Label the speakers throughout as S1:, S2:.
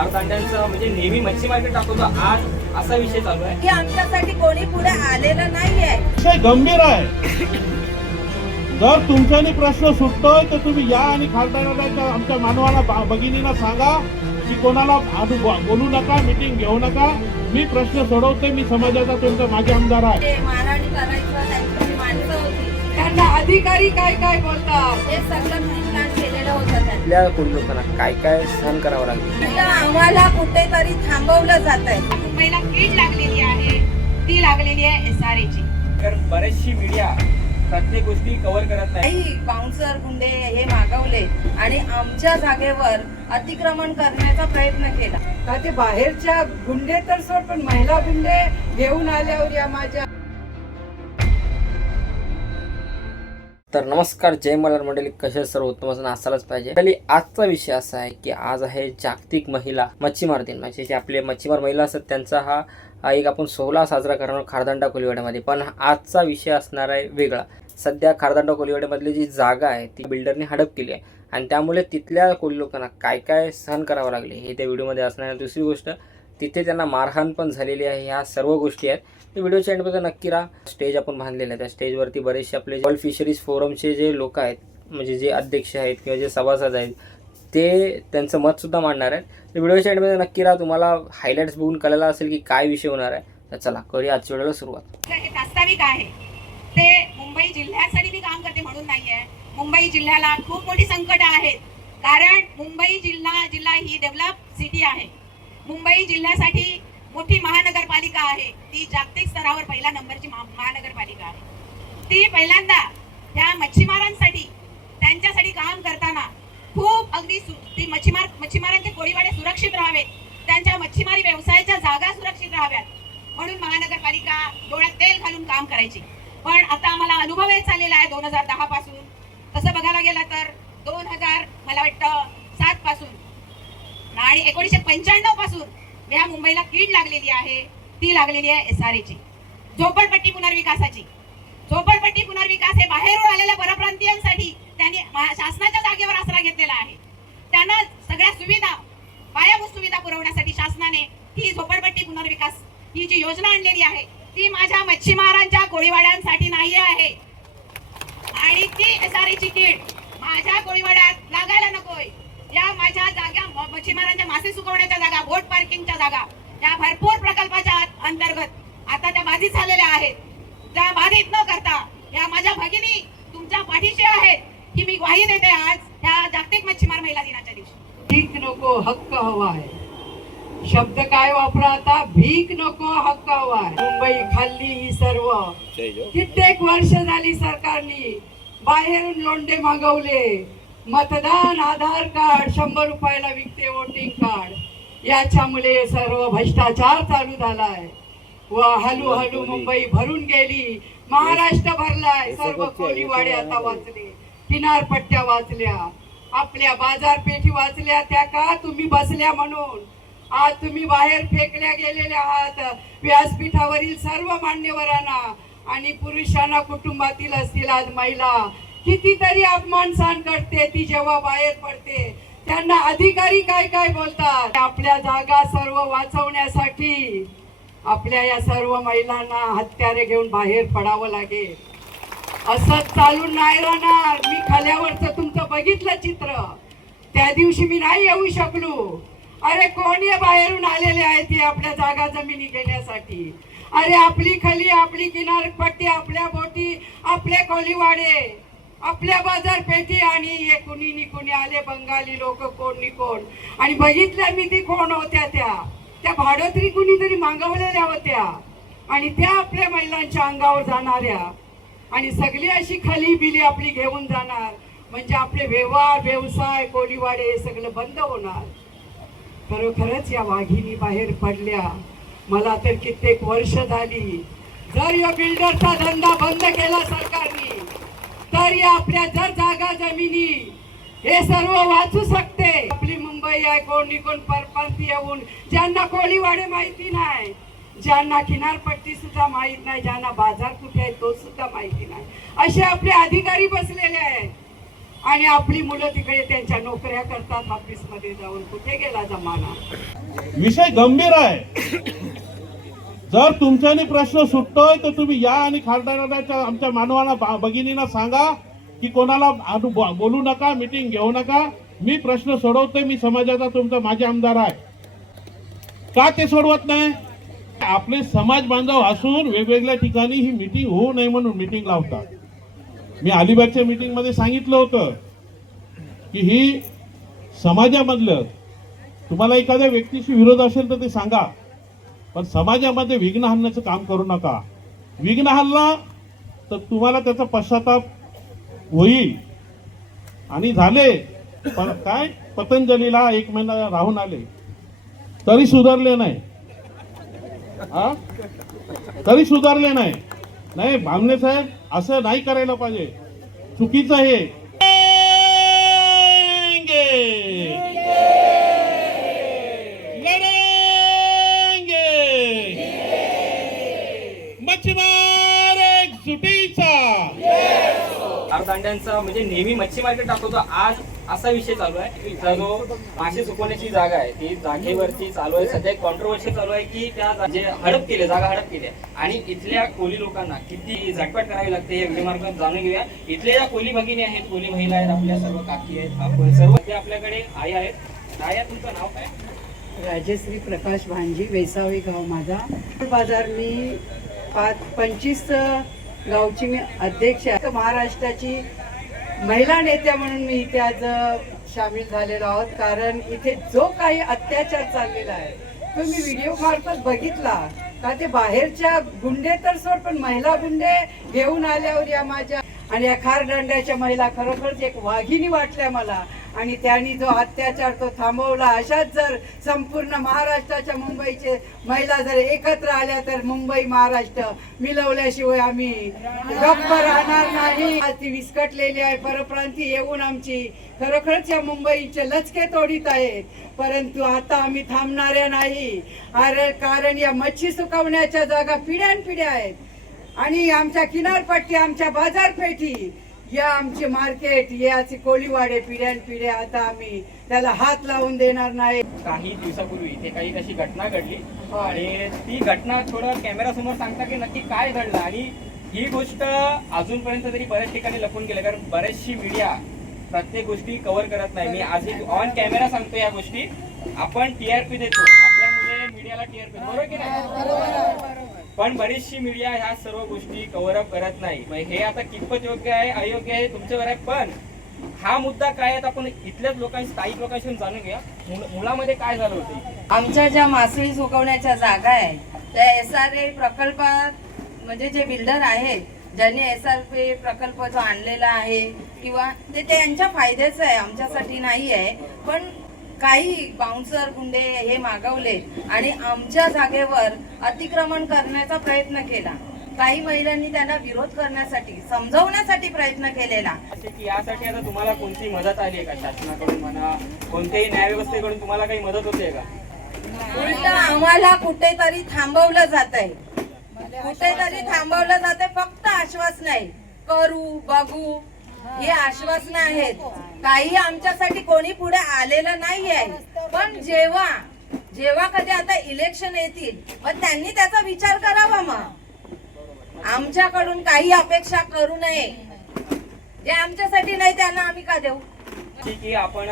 S1: म्हणजे नेहमी मच्छी मार्केट दाखवतो आज असा विषय चालू आहे.
S2: की आमच्यासाठी कोणी पुढे आलेलं नाहीये.
S3: विषय गंभीर आहे. जर तुमच्यानी प्रश्न सुटतोय तर तुम्ही या आणि खासदारांना आमच्या मानवाला भगिनींना सांगा की कोणाला बोलू नका मिटिंग घेऊ नका. मी प्रश्न सोडवते मी समाजाचा तुमचा मागे आमदार आहे.
S2: ते मारहाणी करायचं त्यांची माणसं होती.
S4: त्यांना अधिकारी काय काय बोलतात?
S2: हे सगळं
S1: आपल्या कोण लोकांना काय काय सहन करावं लागेल?
S2: तर आम्हाला कुठेतरी थांबवलं जात आहे
S5: मुंबईला कीड लागलेली आहे. ती लागलेली आहे एस आर ची.
S1: तर बरेचशी मीडिया प्रत्येक गोष्टी कव्हर करत नाही
S2: बाउन्सर गुंडे हे मागवले आणि आमच्या जागेवर अतिक्रमण करण्याचा प्रयत्न केला.
S4: का ते बाहेरच्या गुंडे तर सोड पण महिला गुंडे घेऊन आल्यावर या माझ्या
S1: तर नमस्कार जय मलार मंडळी. कशा सर्व उत्तम असायलाच पाहिजे. खाली आजचा विषय असा आहे की आज आहे जागतिक महिला मच्छीमार दिन. म्हणजे जे आपले मच्छीमार महिला असतात त्यांचा हा एक आपण सोहळा साजरा करणार खारदांडा कोलिवाड्यामध्ये पण आजचा विषय असणार आहे वेगळा. सध्या खारदांडा कोलिवाड्यामधली जी जागा आहे ती बिल्डरने हडप केली आहे. आणि त्यामुळे तिथल्या कोळी लोकांना काय काय सहन करावं लागले हे त्या व्हिडिओमध्ये असणार दुसरी गोष्ट तिथे त्यांना मारहाण पण झालेली आहे. ह्या सर्व गोष्टी आहेत. तर व्हिडिओच्या एंडमध्ये नक्की राहा. स्टेज आपण बांधलेलं आहे. त्या स्टेजवरती बरेचसे आपले वर्ल्ड फिशरीज फोरमचे जे लोक आहेत म्हणजे जे अध्यक्ष आहेत किंवा जे सभासद आहेत ते त्यांचं मतसुद्धा मांडणार आहेत. तर व्हिडिओच्या एंडमध्ये नक्की राहा. तुम्हाला हायलाईट्स बघून कळायला असेल की काय विषय होणार आहे तर चला करूया आजच्या व्हिडिओला सुरुवात.
S5: हे प्रास्ताविक आहे. ते मुंबई जिल्ह्यासाठी मी काम करते म्हणून नाही आहे मुंबई जिल्ह्याला खूप मोठी संकट आहेत. कारण मुंबई जिल्हा जिल्हा ही डेव्हलप सिटी आहे. मुंबई जिल्ह्यासाठी मोठी महानगरपालिका आहे. ती जागतिक स्तरावर पहिल्या नंबरची महानगरपालिका आहे. ती पहिल्यांदा त्या मच्छीमारांसाठी त्यांच्यासाठी काम करताना खूप अगदी सु- ती मच्छीमार मच्छीमारांचे कोळीवाडे सुरक्षित राहावेत. त्यांच्या मच्छीमारी व्यवसायाच्या जागा सुरक्षित राहाव्यात. म्हणून महानगरपालिका डोळ्यात तेल घालून काम करायची. पण आता आम्हाला अनुभव येत चाललेला आहे दोन हजार दहा पासून. तसं बघायला गेलं तर दोन हजार मला वाटतं सात पासून. आणि एकोणीसशे पंच्याण्णवपासून. या मुंबईला कीड लागलेली आहे ती लागलेली आहे एस आर ची. झोपडपट्टी पुनर्विकासाची. झोपडपट्टी पुनर्विकास हे बाहेरून आलेल्या परप्रांतीयांसाठी त्यांनी शासनाच्या जागेवर आसरा घेतलेला आहे. त्यांना सगळ्या सुविधा पायाभूत सुविधा पुरवण्यासाठी शासनाने ही झोपडपट्टी पुनर्विकास ही जी योजना आणलेली आहे ती माझ्या मच्छीमारांच्या कोळीवाड्यांसाठी नाही आहे. आणि ती एसआरची कीड माझ्या कोळीवाड्यात लागायला नकोय. या माझ्या जागा मच्छीमारांच्या मासे सुकवण्याच्या जागा बोट पार्किंगच्या जागा या भरपूर प्रकल्पाच्या अंतर्गत आता त्या बाधित झालेल्या आहेत. त्या बाधित न करता या माझ्या भगिनी तुमच्या पाठीशी आहेत ही मी ग्वाही देते आज या जागतिक मच्छीमार महिला दिनाच्या दिवशी.
S4: भीक नको हक्क हवाय शब्द काय वापरा आता? भीक नको हक्क हवाय मुंबई खाल्ली ही सर्व. कित्येक वर्ष झाली सरकारनी बाहेरून लोंडे मागवले. मतदान आधार कार्ड शंभर रुपयाला विकते वोटिंग कार्ड याच्यामुळे सर्व भ्रष्टाचार चालू झालाय. व हलू हलू मुंबई भरून गेली. महाराष्ट्र भरलाय. सर्व कोळीवाडे आता वाचले. किनारपट्ट्या वाचल्या. आपल्या बाजारपेठी वाचल्या. त्या का तुम्ही बसल्या म्हणून? आज तुम्ही बाहेर फेकल्या गेलेल्या आहात. व्यासपीठावरील सर्व मान्यवरांना आणि पुरुषांना कुटुंबातील असतील आज महिला कितीतरी अपमान सहन करते ती जेव्हा बाहेर पडते त्यांना अधिकारी काय काय बोलतात? आपल्या जागा सर्व वाचवण्यासाठी आपल्या या सर्व महिलांना हत्यारे घेऊन बाहेर पडावं लागेल. असंच चालून नाही राहणार. मी खाल्यावरच तुमचं बघितलं चित्र. त्या दिवशी मी नाही येऊ शकलो. अरे कोण बाहेरून आलेले आहेत हे आपल्या जागा जमिनी घेण्यासाठी? अरे आपली खली आपली किनारपट्टी आपल्या बोटी आपले कोलीवाडे आपल्या बाजारपेठी आणि हे कुणी नि कुणी आले बंगाली लोक कोणी कोण. आणि बघितल्या मी ती कोण होत्या त्या. त्या भाडोत्री कुणीतरी मागवलेल्या होत्या. आणि त्या आपल्या महिलांच्या अंगावर जाणाऱ्या. आणि सगळी अशी खाली बिली आपली घेऊन जाणार. म्हणजे आपले व्यवहार व्यवसाय कोळीवाडे हे सगळं बंद होणार. खरोखरच या वाघिणी बाहेर पडल्या. मला तर कित्येक वर्ष झाली. जर या बिल्डरचा धंदा बंद केला सरकारने तर या आपल्या जर जागा जमिनी हे सर्व वाचू शकते. आपली मुंबई आहे कोणी कोण परप्रांती येऊन ज्यांना कोळीवाडे माहिती नाही ज्यांना किनारपट्टी सुद्धा माहीत नाही ज्यांना बाजार कुठे आहे तो सुद्धा माहिती नाही. असे आपले अधिकारी बसलेले आहेत. आणि आपली मुलं तिकडे त्यांच्या नोकऱ्या करतात ऑफिसमध्ये जाऊन. कुठे गेला जमाना?
S3: विषय गंभीर आहे. जर तुमच्यानी प्रश्न सुटतोय तर तुम्ही या आणि खासदाराच्या आमच्या मानवाला बा- भगिनींना सांगा की कोणाला बोलू नका मिटिंग घेऊ नका. मी प्रश्न सोडवतोय मी समाजाचा तुमचा माझे आमदार आहे. का ते सोडवत नाही? आपले समाज बांधव असून वेगवेगळ्या ठिकाणी ही मिटिंग होऊ नये म्हणून मिटिंग लावतात. मी अलिबागच्या मीटिंगमध्ये सांगितलं होतं की ही समाजामधलं तुम्हाला एखाद्या व्यक्तीशी विरोध असेल तर ते सांगा. पण समाजामध्ये विघ्न आणण्याचं काम करू नका. विघ्न हल्ला तर तुम्हाला त्याचा पश्चाताप होईल. आणि झाले. पण काय? पतंजलीला एक महिना राहून आले. तरी सुधारले नाही. हा? तरी सुधारले नाही. नाही भामने साहेब असं नाही करायला पाहिजे. चुकीचं हे
S1: दांड्यांचा म्हणजे नेहमी मच्छी मार्केट दाखवतो आज असा विषय चालू आहे इथं जो मासे सुकवण्याची जागा आहे ती जागेवरती चालू आहे. सध्या एक कॉन्ट्रोवर्सी चालू आहे की त्या जे हडप केले जागा हडप केली आहे. आणि इथल्या कोली लोकांना किती झटपट करावी लागते हे व्हिडिओ मार्फत जाणून घेऊया. इथल्या ज्या कोली भगिनी आहेत कोली महिला आहेत आपल्या सर्व काकी आहेत आपण सर्व ते आपल्याकडे आई आहेत. आया तुमचं नाव काय?
S4: राजश्री प्रकाश भांजी वेसावी गाव माझा. बाजार मी पाच पंचवीस गावची मी अध्यक्ष आहे. महाराष्ट्राची महिला नेत्या म्हणून मी इथे आज सामील झालेलो आहोत. कारण इथे जो काही अत्याचार चाललेला आहे तो मी व्हिडिओ मार्फत बघितला. का ते बाहेरच्या गुंडे तर सोड पण महिला गुंडे घेऊन आल्यावर या माझ्या आणि या खारदंड्याच्या महिला खरोखरच एक वाघिणी वाटल्या मला. आणि त्यांनी जो अत्याचार तो थांबवला अशाच जर संपूर्ण महाराष्ट्राच्या मुंबईचे महिला जर एकत्र आल्या तर मुंबई महाराष्ट्र मिळवल्याशिवाय आम्ही गप्प राहणार नाही. आज ती विस्कटलेली आहे परप्रांती येऊन आमची खरोखरच या मुंबईचे लचके तोडीत आहेत. परंतु आता आम्ही थांबणाऱ्या नाही. अरे कारण या मच्छी सुकवण्याच्या जागा पिढ्यानपिढ्या आहेत. आणि आमच्या किनारपट्टी आमच्या बाजारपेठी या आमचे मार्केट याचे कोळीवाडे पिढ्यान पिढ्या आता आम्ही त्याला हात लावून देणार नाही.
S1: काही दिवसापूर्वी इथे काही तशी घटना घडली आणि ती घटना थोडं कॅमेरा समोर सांगता की नक्की काय घडलं आणि ही गोष्ट अजूनपर्यंत तरी बऱ्याच ठिकाणी लपून गेलं कारण बरेचशी मीडिया प्रत्येक गोष्टी कव्हर करत नाही. मी आज ऑन कॅमेरा सांगतो या गोष्टी. आपण टीआरपी देतो. आपल्यामुळे मीडियाला टीआरपी बरोबर की नाही? पण बरीचशी मीडिया ह्या सर्व गोष्टी कव्हरअप करत नाही. मग हे आता कितपत योग्य आहे अयोग्य आहे तुमच्यावर आहे पण हा मुद्दा काय आहे आपण इथल्याच लोकांशी स्थायिक लोकांशी जाणून घ्या मुल- मुलामध्ये काय झालं होतं?
S2: आमच्या ज्या मासळी सुकवण्याच्या जागा आहे त्या एस आर ए प्रकल्पात म्हणजे जे बिल्डर आहेत ज्यांनी एस आर पी प्रकल्प जो आणलेला आहे किंवा ते त्यांच्या फायद्याचं आहे आमच्यासाठी नाही आहे पण काही बाउन्सर गुंडे हे मागवले आणि आमच्या जागेवर अतिक्रमण करण्याचा प्रयत्न केला. काही महिलांनी त्यांना विरोध करण्यासाठी समजवण्यासाठी प्रयत्न केलेला.
S1: की यासाठी आता तुम्हाला कोणती मदत आली आहे का? शासनाकडून म्हणा कोणत्याही न्यायव्यवस्थेकडून तुम्हाला काही मदत होते का?
S2: उलट आम्हाला कुठेतरी थांबवलं जात आहे कुठेतरी थांबवलं जाते फक्त आश्वासन आहे. करू बघू हे आश्वासन आहेत. काही आमच्यासाठी कोणी पुढे आलेलं नाही आहे पण जेव्हा जेव्हा कधी आता इलेक्शन येतील मग त्यांनी त्याचा विचार करावा मग. आमच्याकडून काही अपेक्षा करू नये. जे आमच्यासाठी नाही त्यांना आम्ही का देऊ?
S1: की की आपण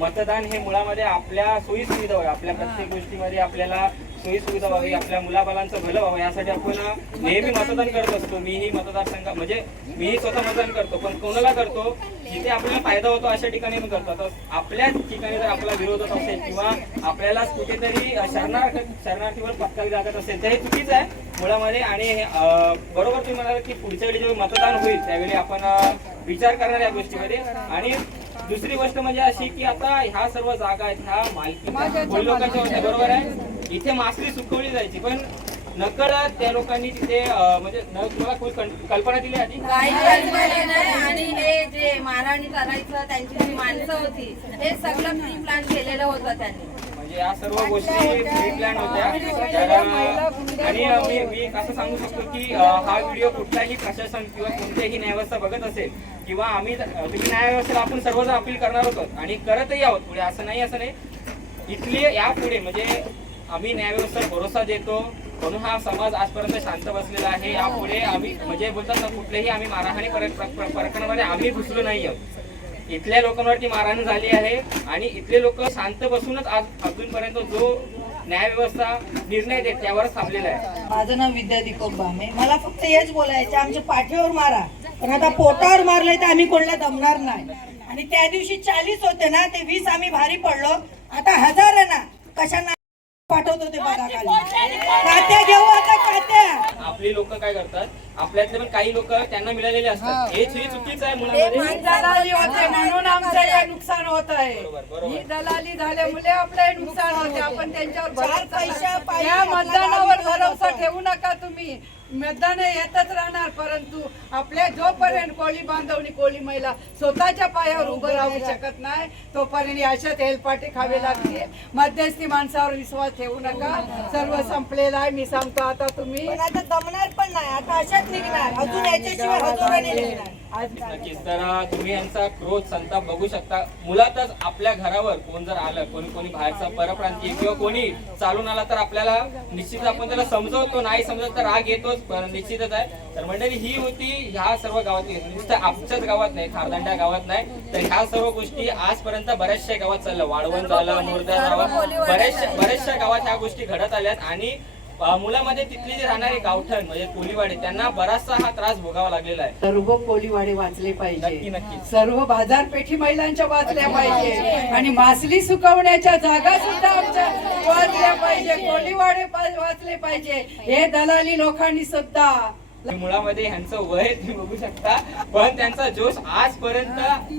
S1: मतदान हे मुळामध्ये आपल्या सोयी सुविधा व्हावी. आपल्या प्रत्येक गोष्टीमध्ये आपल्याला सोयी सुविधा व्हावी आपल्या मुलाबालांचं भलं व्हावं. यासाठी आपण नेहमी मतदान करत. असतो. मीही मतदारसंघ म्हणजे मीही स्वतः मतदान करतो. पण कोणाला करतो? जिथे आपल्याला फायदा होतो अशा ठिकाणी मी करतो. तर आपल्या ठिकाणी जर आपला विरोध होत असेल किंवा आपल्याला कुठेतरी शरणार्थ शरणार्थीवर पत्कावी लागत असेल तर हे चुकीचं आहे मुळामध्ये. आणि बरोबर तुम्ही म्हणाला की पुढच्या वेळी जेव्हा मतदान होईल त्यावेळी आपण विचार करणार या गोष्टीमध्ये. आणि दुसरी गोष्ट म्हणजे अशी की आता ह्या सर्व जागा आहेत ह्या मालकी कोळी लोकांच्या होत्या बरोबर आहे. इथे मासळी सुकवली जायची पण नकळत त्या लोकांनी तिथे म्हणजे न तुम्हाला कल्पना दिली आधी?
S2: काही कल्पना नाही. आणि हे जे मारहाणी करायचं त्यांची जी माणसं होती हे सगळं प्री प्लॅन केलेलं होतं त्यांनी.
S1: म्हणजे या सर्व गोष्टी प्लॅन होत्या. आणि मी मी एक असं सांगू शकतो की हा व्हिडिओ कुठलाही प्रशासन किंवा कोणत्याही न्यायव्यवस्था बघत असेल किंवा आम्ही तुम्ही न्यायव्यवस्थेला आपण सर्वजण अपील करणार होतो आणि करतही आहोत. पुढे असं नाही असं नाही. इथले यापुढे म्हणजे आम्ही न्यायव्यवस्थेवर भरोसा देतो. म्हणून हा समाज आजपर्यंत शांत बसलेला आहे. यापुढे आम्ही म्हणजे बोलतात ना कुठलेही आम्ही मारहाणी प्रकरणामध्ये आम्ही घुसलो नाही आहोत. इथल्या लोकांवरती मारहाण झाली आहे आणि इथले लोक शांत बसूनच आज अजूनपर्यंत जो न्यायव्यवस्था निर्णय देत त्यावर थांबलेला आहे.
S6: माझं नाव विद्या दीपक बामे. मला फक्त हेच बोलायचं आमच्या पाठीवर मारा. पण आता पोटावर मारले तर आम्ही कोणाला दमणार नाही. आणि त्या दिवशी चाळीस होते ना ते वीस आम्ही भारी पडलो. आता हजार आहे ना कशांना पाठवतो ते बघा खात्या घेऊ आता खात्या
S1: आपली लोक काय करतात? आपल्यातले पण काही लोक त्यांना मिळालेले असतात. हेच हे चुकीचं आहे मुलामध्ये.
S4: ही दलाली होते म्हणून आमचं हे नुकसान होत आहे
S1: बरोबर, बरोबर.
S4: ही दलाली झाल्यामुळे आपलं हे नुकसान होते आपण त्यांच्यावर
S6: चार
S4: भरोसा
S6: पैशा
S4: नाही.
S6: पायी
S4: या मतदानावर भरोसा. ठेवू नका तुम्ही. मतदान येतच राहणार परंतु आपल्या जोपर्यंत कोळी बांधवणी कोळी महिला स्वतःच्या पायावर उभं राहू शकत नाही तोपर्यंत अशाच हेलपाटे खावे लागते मध्यस्थी माणसावर विश्वास ठेवू नका. सर्व संपलेलं आहे. मी सांगतो आता तुम्ही.
S6: पण आता दमणार पण नाही. आता अशाच निघणार. अजून याच्याशिवाय हजोराने निघणार.
S1: नक्कीच. तर अं, तुम्ही यांचा क्रोध संताप बघू शकता. मुलातच आपल्या घरावर कोण जर आलं कोणी कोणी बाहेरचा परप्रांतीय किंवा कोणी चालून आला तर आपल्याला निश्चित आपण त्याला समजवतो नाही समजत तर राग येतोच पण निश्चितच आहे. तर मंडळी ही होती ह्या सर्व गावातली नुसतं आमच्याच गावात नाही खारदांड्या गावात नाही. तर ह्या सर्व गोष्टी आजपर्यंत बऱ्याचशा गावात चाललं वाळवण झालं मुर्दा झालं. बऱ्याचशा बऱ्याचशा गावात ह्या गोष्टी घडत आल्यात आणि मुलामध्ये तिथले जे राहणारे गावठण म्हणजे कोलीवाडे त्यांना बराचसा हा त्रास भोगावा लागलेला आहे.
S4: सर्व कोळीवाडे वाचले
S1: नक्की,
S4: पाहिजे.
S1: नक्की.
S4: सर्व बाजारपेठी महिलांच्या वाचल्या पाहिजे. आणि मासली सुकवण्याच्या जागा सुद्धा आमच्या वाचल्या पाहिजे. कोळीवाडे पा- वाचले पाहिजे. हे दलाली लोकांनी सुद्धा
S1: मुळामध्ये ह्यांचं वय तुम्ही बघू शकता. पण त्यांचा जोश आजपर्यंत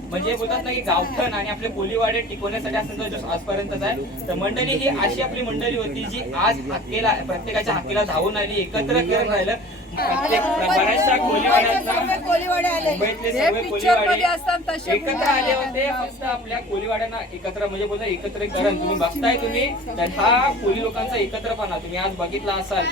S1: म्हणजे बोलतात ना की गावठण आणि आपले कोलीवाडे टिकवण्यासाठी असण्याचा जोश आजपर्यंतच आहे. तर मंडळी ही अशी आपली मंडळी होती जी आज हक्केला प्रत्येकाच्या हक्केला धावून आली एकत्र करून राहिलं. बऱ्याचशा कोलीवाड्यांना एकत्र आले होते फक्त आपल्या कोलीवाड्यांना एकत्र म्हणजे बोलतो एकत्रीकरण तुम्ही बघताय तुम्ही तर हा कोली लोकांचा एकत्रपणा तुम्ही आज बघितला असाल.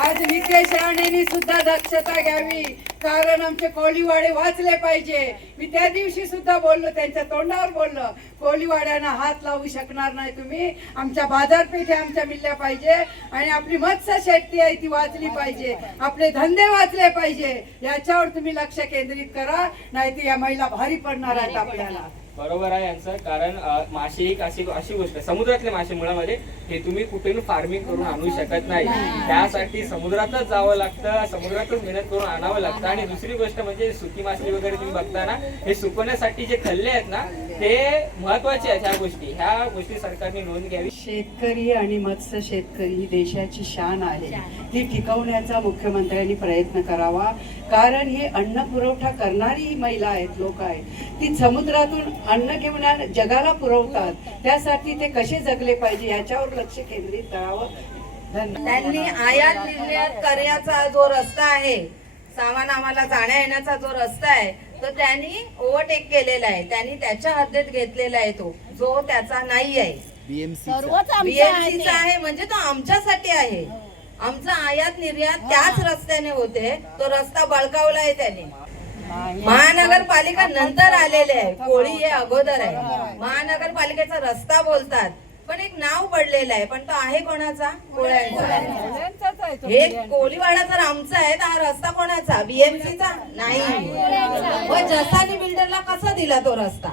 S4: आज नितेश राणेंनी सुद्धा दक्षता घ्यावी. कारण आमचे कोळीवाडे वाचले पाहिजे. मी त्या दिवशी सुद्धा बोललो त्यांच्या तोंडावर बोललो कोळीवाड्यांना हात लावू शकणार नाही तुम्ही. आमच्या बाजारपेठे आमच्या मिळल्या पाहिजे आणि आपली मत्स्य शेती आहे ती वाचली पाहिजे. आपले धंदे वाचले पाहिजे. याच्यावर तुम्ही लक्ष केंद्रित करा नाही या महिला भारी पडणार आहेत आपल्याला.
S1: बरोबर आहे यांचं. कारण मासे एक अशी अशी गोष्ट समुद्रातले मासे मुळामध्ये हे तुम्ही कुठेही फार्मिंग करून आणू शकत नाही. त्यासाठी समुद्रातच जावं लागतं समुद्रातच मेहनत करून आणावं लागतं. आणि दुसरी गोष्ट म्हणजे सुकी मासली वगैरे तुम्ही बघता ना हे सुकवण्यासाठी जे खल्ले आहेत ना ते महत्त्वाचे आहेत ह्या गोष्टी. ह्या गोष्टी सरकारने नोंद घ्यावी.
S4: शेतकरी आणि मत्स्य शेतकरी ही देशाची शान आहे. ती टिकवण्याचा मुख्यमंत्र्यांनी प्रयत्न करावा. कारण हे अन्न पुरवठा करणारी ही महिला आहेत लोक आहेत. ती समुद्रातून अन्न घेऊन आ- जगाला पुरवतात. त्यासाठी ते कसे जगले पाहिजे याच्यावर लक्ष केंद्रित करावं. धन्यवाद.
S2: त्यांनी आयात निर्यात करण्याचा जो रस्ता आहे सामान आम्हाला जाण्या येण्याचा जो रस्ता आहे तो त्यांनी ओव्हरटेक केलेला आहे. त्यांनी त्याच्या हद्दीत घेतलेला आहे तो जो त्याचा नाही आहे. बीएमसीचा आहे. म्हणजे तो आमच्यासाठी आहे. आमचा आयात निर्यात त्याच रस्त्याने होते. तो रस्ता बळकावला आहे त्याने. महानगरपालिका नंतर आलेले आहे. कोळी हे अगोदर आहे. महानगरपालिकेचा रस्ता बोलतात. पण एक नाव पडलेलं आहे. पण तो आहे कोणाचा? कोळ्यांचा. हे कोळीवाडा जर आमचा आहे तर हा रस्ता कोणाचा? बीएमसीचा नाही. मग जसानी बिल्डरला कसा दिला तो रस्ता?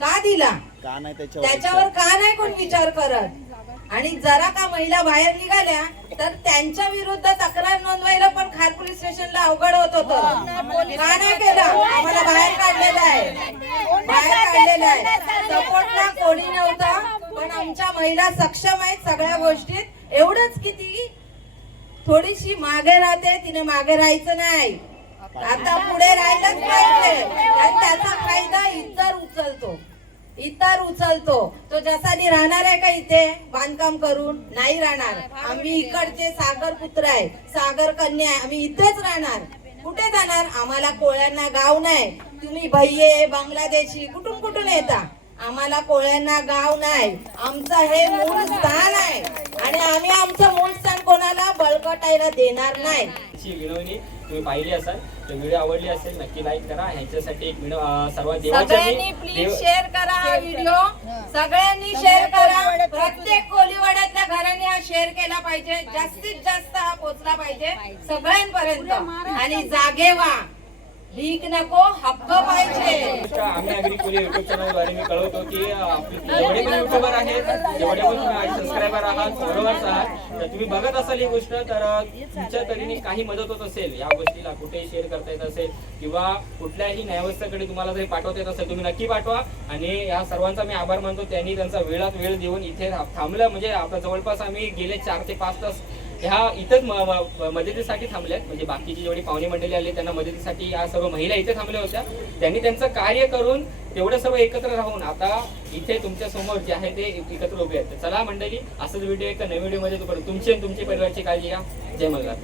S2: का दिला?
S7: का नाही त्याच्यावर
S2: त्याच्यावर का नाही कोण विचार करत? आणि जरा का महिला बाहेर निघाल्या तर त्यांच्या विरुद्ध तक्रार नोंदवायला पण खार पोलीस स्टेशनला अवघड होत होतं. का नाही केलं? आम्हाला बाहेर काढलेलं आहे. बाहेर काढलेलं आहे. सपोर्टला कोणी नव्हतं पण आमच्या महिला सक्षम आहेत सगळ्या गोष्टीत. एवढंच की ती थोडीशी मागे राहते तिने मागे राहायचं नाही. आता पुढे राहिलंच पाहिजे. आणि त्याचा फायदा इतर उचलतो. इतर उचलतो. तो जसानी राहणार आहे का इथे? बांधकाम करून? नाही राहणार. आम्ही इकडचे सागर पुत्र आहे. सागर कन्या आहे. आम्ही इथेच राहणार. कुठे जाणार? आम्हाला कोळ्यांना गाव नाही. तुम्ही भैये बांगलादेशी कुठून कुठून येता? आम्हाला कोळ्यांना गाव नाही. आमचं हे मूळ स्थान आहे. आणि आम्ही आमचं मूळ स्थान कोणाला बळकटायला देणार नाही.
S1: तुम्ही पाहिली असाल तर व्हिडिओ आवडली असेल नक्की लाईक करा. ह्याच्यासाठी एक व्हिडिओ सर्वात देवाच्या
S2: सगळ्यांनी प्लीज
S1: देव-
S2: शेअर करा हा व्हिडिओ सगळ्यांनी शेअर करा. प्रत्येक कोलीवाड्यातल्या घरांनी हा शेअर केला पाहिजे. जास्तीत जास्त हा पोचला पाहिजे सगळ्यांपर्यंत. आणि जागे व्हा. भीक नको हक्क पाहिजे.
S1: आम्ही अग्री कोली युट्यूब चॅनलद्वारे मी कळवतो की जेवढे पण युट्यूबर आहेत जेवढे पण सबस्क्रायबर आहात फॉलोअर्स आहात तर तुम्ही बघत असाल ही गोष्ट तर तुमच्या तरीने काही मदत होत असेल या गोष्टीला कुठेही शेअर करता येत असेल किंवा कुठल्याही न्यायव्यवस्थेकडे तुम्हाला जरी पाठवता येत असेल तुम्ही नक्की पाठवा. आणि या सर्वांचा मी आभार मानतो त्यांनी त्यांचा वेळात वेळ देऊन इथे थांबलं. म्हणजे आपलं जवळपास आम्ही गेले चार ते पाच तास ह्या इथंच मदतीसाठी थांबल्यात. म्हणजे बाकीची जेवढी पाहुणे मंडळी आली त्यांना मदतीसाठी या सर्व महिला इथे थांबल्या होत्या. त्यांनी त्यांचं कार्य करून तेवढं सर्व एकत्र राहून आता इथे तुमच्यासमोर जे आहे ते एकत्र उभे आहेत. चला मंडळी असंच व्हिडिओ एका नवीन व्हिडिओमध्ये तुमची आणि तुमच्या परिवाराची काळजी घ्या. जय मल्हार.